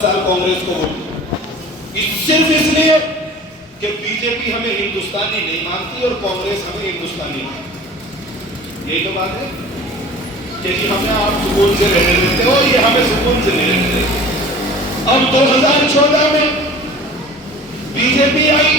साल कांग्रेस को वोट सिर्फ इसलिए कि बीजेपी हमें हिंदुस्तानी नहीं मानती और कांग्रेस हमें हिंदुस्तानी मानती। यही तो बात है कि जी हमें आप सुकून से रहने देते हो, ये हमें सुकून से नहीं रहने देते। अब 2014 में बीजेपी आई,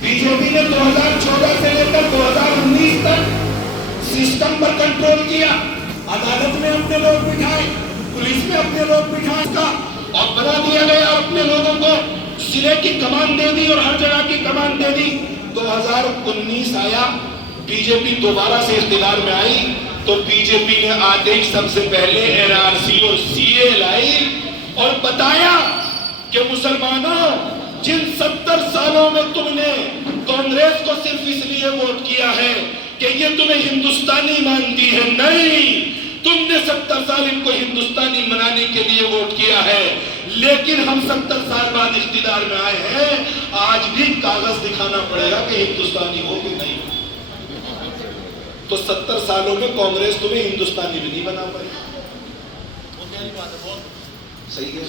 बीजेपी ने 2014 से लेकर 2019 तक सिस्टम पर कंट्रोल किया, अदालत में अपने लोग बिठाए, पुलिस में अपने लोग बिठाए और बना दिया गया, अपने लोगों को जिले की कमान दे दी और हर जगह की कमान दे दी। 2019 आया, बीजेपी दोबारा से इख्तियार में आई तो बीजेपी ने आते ही सबसे पहले एनआरसी और सीए लाई और बताया कि मुसलमानों, जिन 70 सालों में तुमने कांग्रेस को सिर्फ इसलिए वोट किया है कि ये तुम्हें हिंदुस्तानी मानती है, नहीं, तुमने 70 साल इनको हिंदुस्तानी बनाने के लिए वोट किया है, लेकिन हम 70 साल बाद इख्तियार में आए हैं, आज भी कागज दिखाना पड़ेगा कि हिंदुस्तानी हो कि नहीं। तो 70 सालों में कांग्रेस तुम्हें हिंदुस्तानी भी नहीं बना पाई। सही है,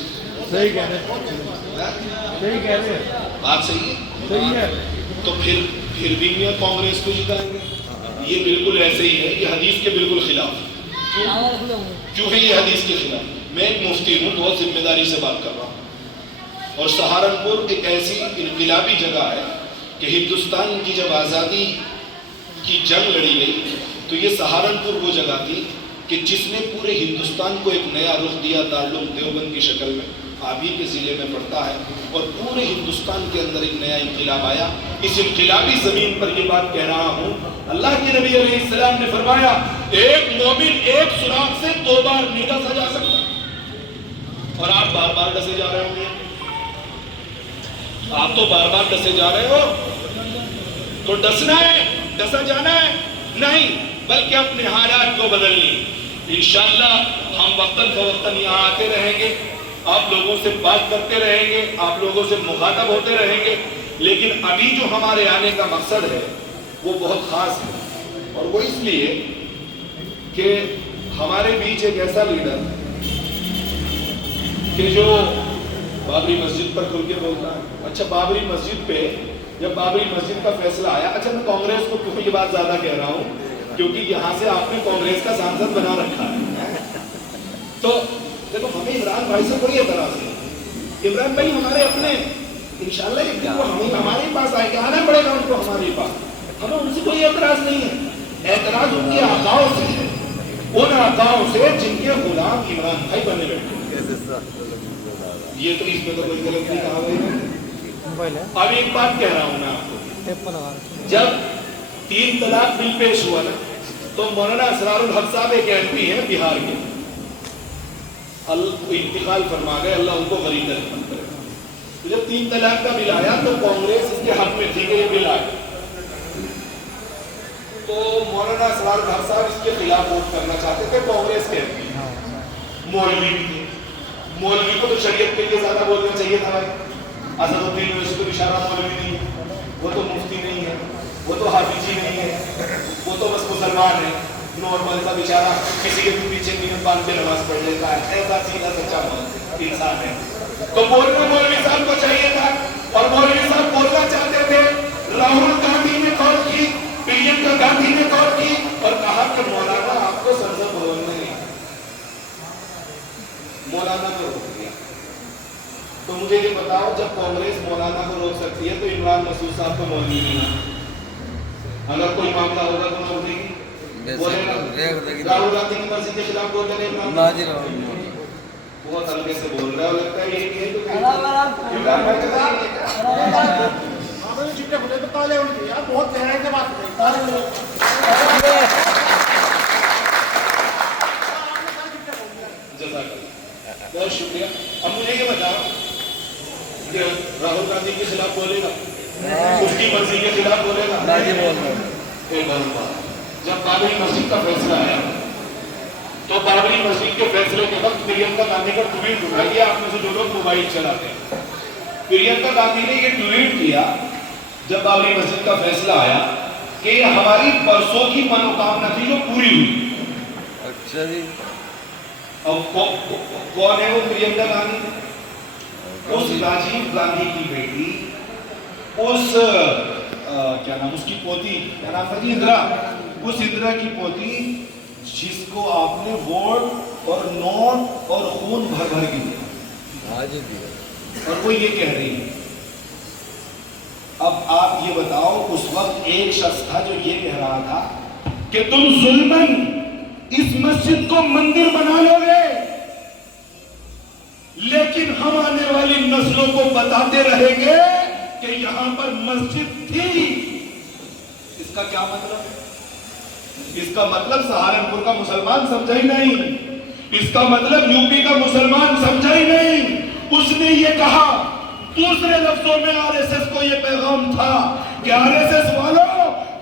सही कह रहे हैं, सही कह रहे हैं, बात सही है, सही है। तो फिर भी कांग्रेस को जिताएंगे। ये बिल्कुल ऐसे ही है, ये हदीस के बिल्कुल खिलाफ। क्यों है ये हदीस के खिलाफ? मैं एक मुफ्ती हूँ, बहुत जिम्मेदारी से बात कर रहा हूँ, और सहारनपुर एक ऐसी इनकलाबी जगह है कि हिंदुस्तान की जब आज़ादी की जंग लड़ी गई तो ये सहारनपुर वो जगह थी कि जिसने पूरे हिंदुस्तान को एक नया रुख दिया। दारुल देवबंद की शक्ल में आप ही के ज़िले में पड़ता है, और पूरे हिंदुस्तान के अंदर एक नया इनकलाब आया। इस इनकलाबी ज़मीन पर ये बात कह रहा हूँ, अल्लाह के नबी अलैहिस्सलाम ने फरमाया, एक मोमिन एक सुराख से 2 बार नहीं डसा जा सकता। और आप बार बार डसे जा रहे होंगे, आप तो बार बार डसे जा रहे हो। तो डसना है, डसा जाना है नहीं, बल्कि अपने हालात को बदलनी। इंशाअल्लाह हम वक्तन फवक्तन यहाँ आते रहेंगे, आप लोगों से बात करते रहेंगे, आप लोगों से मुखातब होते रहेंगे, लेकिन अभी जो हमारे आने का मकसद है वो बहुत खास है। और वो इसलिए कि हमारे बीच एक ऐसा लीडर कि जो बाबरी मस्जिद पर खुल के बोलता है। अच्छा, बाबरी मस्जिद पे जब बाबरी मस्जिद का फैसला आया, अच्छा मैं कांग्रेस को क्यों ये बात ज्यादा कह रहा हूँ, क्योंकि यहाँ से आपने कांग्रेस का सांसद बना रखा है। तो देखो, हमें इमरान भाई से कोई एतराज नहीं, इमरान भाई हमारे अपने, इंशाल्लाह एक दिन वो हमारे पास आएंगे, आना पड़ेगा उनको हमारे पास, हमें उनसे कोई एतराज नहीं है। एतराज उनके आकाओं से है, उन आकाओं से जिनके गुलाम इमरान भाई बने बैठे। ये तो इसमें तो कोई गलत नहीं कहा गया। अब एक बात कह रहा हूँ मैं आपको, जब 3 तलाक बिल पेश हुआ ना, तो मौलाना असरारुल हक साहब एक एमपी है बिहार के, इंतकाल फरमा गए, अल्लाह उनको गरीब रहमत करे। तो जब 3 तलाक का बिल आया तो कांग्रेस इसके हक में थी कि ये बिल आए, तो मौलाना असरारुल हक साहब इसके खिलाफ वोट करना चाहते थे। कांग्रेस के मौलवी भी थे, मौलवी को तो शरीयत के लिए ज्यादा बोलना चाहिए था भाई। असदुद्दीन ओवैसी तो इशारा मौलवी नहीं है, वो तो मुफ्ती नहीं है, वो तो हाफिजी नहीं है, वो तो बस मुसलमान है, नॉर्मल सा बेचारा किसी के भी पीछे नियम बांध के नमाज पढ़ लेता है, ऐसा सीधा सच्चा इंसान है। तो बोलना मौलवी साहब को चाहिए था, और मौलवी साहब बोलना चाहते थे। राहुल गांधी ने कॉल की, प्रियंका गांधी ने कॉल की और कहा कि मौलाना आपको संसद भवन में नहीं, मौलाना को रोक दिया। तो मुझे ये बताओ, जब कांग्रेस मौलाना को रोक सकती है तो इमरान मसूद साहब को मौलवी नहीं है। अगर कोई मामला होगा तो रोक देगी, बोलेगा राहुल गांधी की मर्जी के खिलाफ बोल रहे हैं, बहुत हल्के से बोल रहा है, लगता है ये तो इमरान भाई का यार बहुत गहराई से बात बहुत शुक्रिया। अब मुझे ये बताओ कि राहुल गांधी के खिलाफ बोलेगा, उसकी मर्जी के खिलाफ बोलेगा? जब बाबरी मस्जिद का फैसला आया तो बाबरी मस्जिद के फैसले के वक्त प्रियंका गांधी का ट्वीट उठाइए, आप में से जो लोग मोबाइल चलाते हैं, प्रियंका गांधी ने ये ट्वीट किया जब बाबरी मस्जिद का फैसला आया कि हमारी परसों की मनोकामना थी जो पूरी हुई। अच्छा जी, अब कौन है वो प्रियंका गांधी? उस राजीव गांधी की बेटी, उस क्या नाम उसकी पोती, क्या नाम था जी, इंदिरा, उस इंदिरा की पोती जिसको आपने वोट और नोट और खून भर भर के दिया, और वो ये कह रही है। अब आप ये बताओ, उस वक्त एक शख्स था जो ये कह रहा था कि तुम जुल्मन इस मस्जिद को मंदिर बना लोगे, लेकिन हम आने वाली नस्लों को बताते रहेंगे कि यहां पर मस्जिद थी। इसका क्या मतलब? इसका मतलब सहारनपुर का मुसलमान समझा ही नहीं, इसका मतलब यूपी का मुसलमान समझा ही नहीं। उसने ये कहा, दूसरे लफ्जों में आरएसएस को ये पैगाम था कि आरएसएस वालों,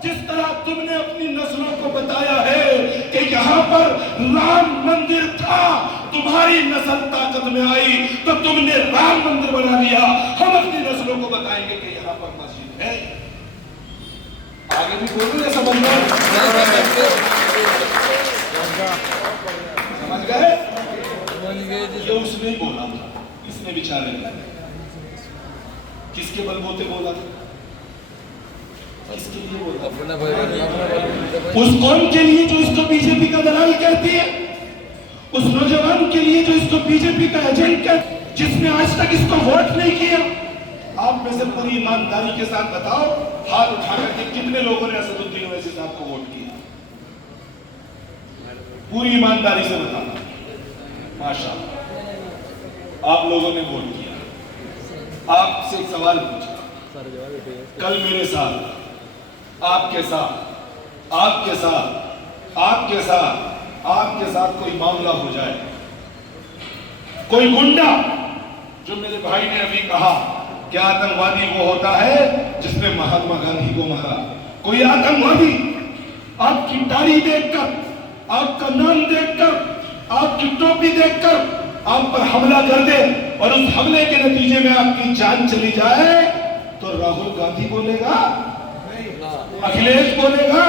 जिस तरह तुमने अपनी नस्लों को बताया है कि यहां पर राम मंदिर था, तुम्हारी नस्ल ताकत में आई तो तुमने राम मंदिर बना दिया, हम अपनी नस्लों को बताएंगे कि यहां पर मस्जिद है। आगे भी बोलूं या समझ गए? समझ गए? ये उसने ही बोला था, इसने बेचारे ने किसके बलबूते बोला था? किसके लिए बोला? उस कौन के लिए जो इसको बीजेपी का दलाल कहती है, उस नौजवान के लिए जो इसको बीजेपी का एजेंट कहती है, जिसने आज तक इसको वोट नहीं किया। आप में से पूरी ईमानदारी के साथ बताओ, हाथ उठाकर के कितने लोगों ने असदुद्दीन ओवैसी साहब को वोट किया? पूरी ईमानदारी से बताना। माशाअल्लाह आप लोगों ने वोट किया। आपसे एक सवाल पूछा, कल मेरे साथ, आपके साथ, आपके साथ, आपके साथ, आपके साथ कोई मामला हो जाए, कोई गुंडा, जो मेरे भाई ने अभी कहा कि आतंकवादी वो होता है जिसने महात्मा गांधी को मारा, कोई आतंकवादी आपकी दाढ़ी देखकर, आपका नाम देखकर, आपकी टोपी देखकर आप पर हमला कर दे और उस हमले के नतीजे में आपकी जान चली जाए, तो राहुल गांधी बोलेगा, अखिलेश बोलेगा,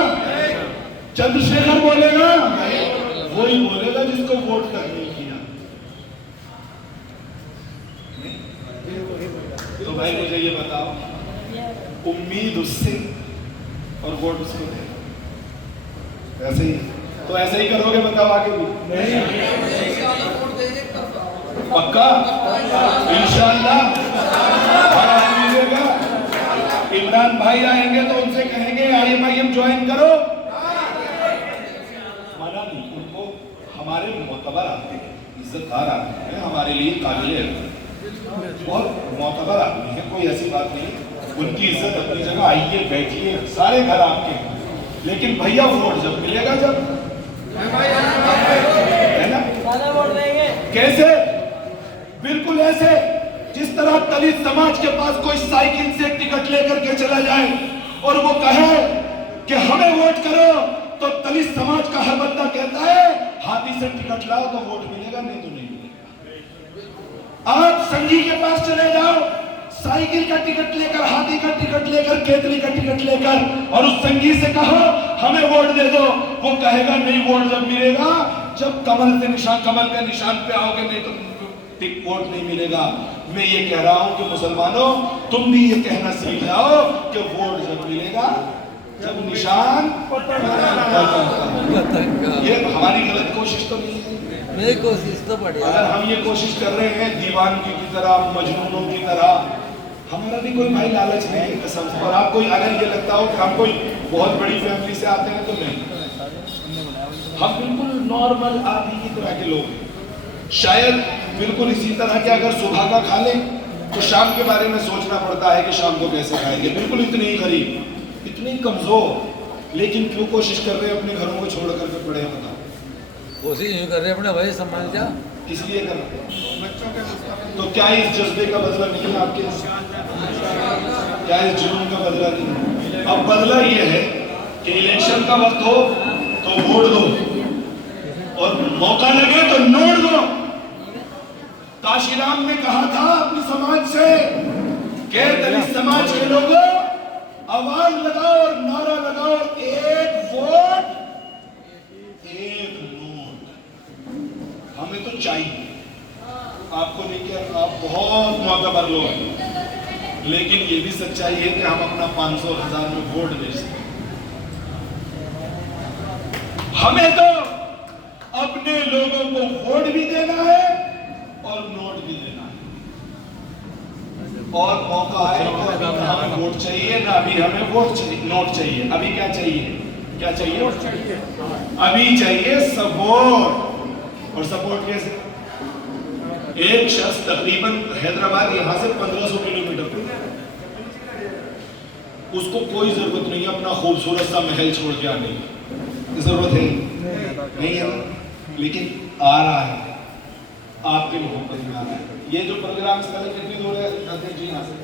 चंद्रशेखर बोलेगा, वही बोलेगा जिसको वोट करने किया। तो भाई मुझे ये बताओ, उम्मीद उससे और वोट उसको दे, ऐसे ही तो ऐसे ही करोगे? बताओ आगे भी पक्का इंशाअल्लाह मिलेगा। इमरान भाई आएंगे तो उनसे कहेंगे IMIM ज्वाइन करो, माना नहीं, उनको हमारे मोतबर आदमी है, इज्जतदार आदमी है, हमारे लिए काबिल बहुत मोतबर आदमी है, कोई ऐसी बात नहीं, उनकी इज्जत अपनी जगह, आइए बैठिए, सारे घर आपके, लेकिन भैया वोट जब मिलेगा, जब है ना, कैसे? बिल्कुल ऐसे जिस तरह दलित समाज के पास कोई साइकिल से टिकट लेकर के चला जाए और वो कहे कि हमें वोट करो, तो दलित समाज का हर बंदा कहता है हाथी से टिकट लाओ तो वोट मिलेगा, नहीं तो नहीं मिलेगा। आप संघी के पास चले जाओ, साइकिल का टिकट लेकर, हाथी का टिकट लेकर, केतली का टिकट लेकर, और उस संगी से कहो हमें वोट दे दो, वो कहेगा नहीं, वोट जब मिलेगा जब कमल के निशान पे आओगे, नहीं तो वोट नहीं मिलेगा। मैं ये कह रहा हूं कि मुसलमानों, तुम भी ये कहना सीख जाओ कि वोट जब मिलेगा जब निशान, ये हमारी गलत कोशिश तो नहीं है, मेरी कोशिश तो बढ़िया। अगर हम ये कोशिश कर रहे हैं दीवानगी की तरह, मजनूनों की तरह, हमारा भी कोई भाई लालच नहीं है कसम से। और आपको अगर ये लगता हो कि हम कोई बहुत बड़ी फैमिली से आते हैं, तो नहीं, हम बिल्कुल नॉर्मल आदमी की तरह के लोग हैं। शायद बिल्कुल इसी तरह के अगर सुबह का खा लें तो शाम के बारे में सोचना पड़ता है कि शाम को कैसे खाएंगे, बिल्कुल इतने ही गरीब, इतने कमजोर, लेकिन क्यों कोशिश कर रहे हैं अपने घरों को छोड़ करके पड़े? बताओ, कोशिश यूं कर रहे हैं अपने भाई सम्मान जा, किस लिए कर रहे हैं? तो क्या इस जज्बे का बदला नहीं है आपके? क्या इस जुनून का बदला नहीं? अब बदला ये है कि इलेक्शन का वक्त हो तो वोट दो, और मौका लगे तो नोट दो। काशीराम ने कहा था अपने समाज से कि दलित समाज के लोगों, आवाज लगाओ और नारा लगाओ, एक वोट एक नोट। हमें तो सच्चाई है। आपको लेकर आप बहुत मौका लोग हैं, लेकिन ये भी सच्चाई है कि हम अपना 500,000 में वोट दे सकते। हमें तो अपने लोगों को वोट भी देना है और नोट भी देना है। और मौका है तो अभी ना हमें वोट चाहिए ना अभी हमें वोट चाहिए, नोट चाहिए। अभी क्या चाहिए? क्या चाहिए? अभी चाहिए सपोर्ट। और सपोर्ट कैसे? एक शख्स तकरीबन हैदराबाद यहां से 1500 किलोमीटर दूर है, उसको कोई जरूरत नहीं है अपना खूबसूरत सा महल छोड़ के आने की। जरूरत है नहीं है, लेकिन आ रहा है, आपके मोहब्बत में आ रहा है। ये जो प्रोग्राम कितनी दूर है जी यहाँ से?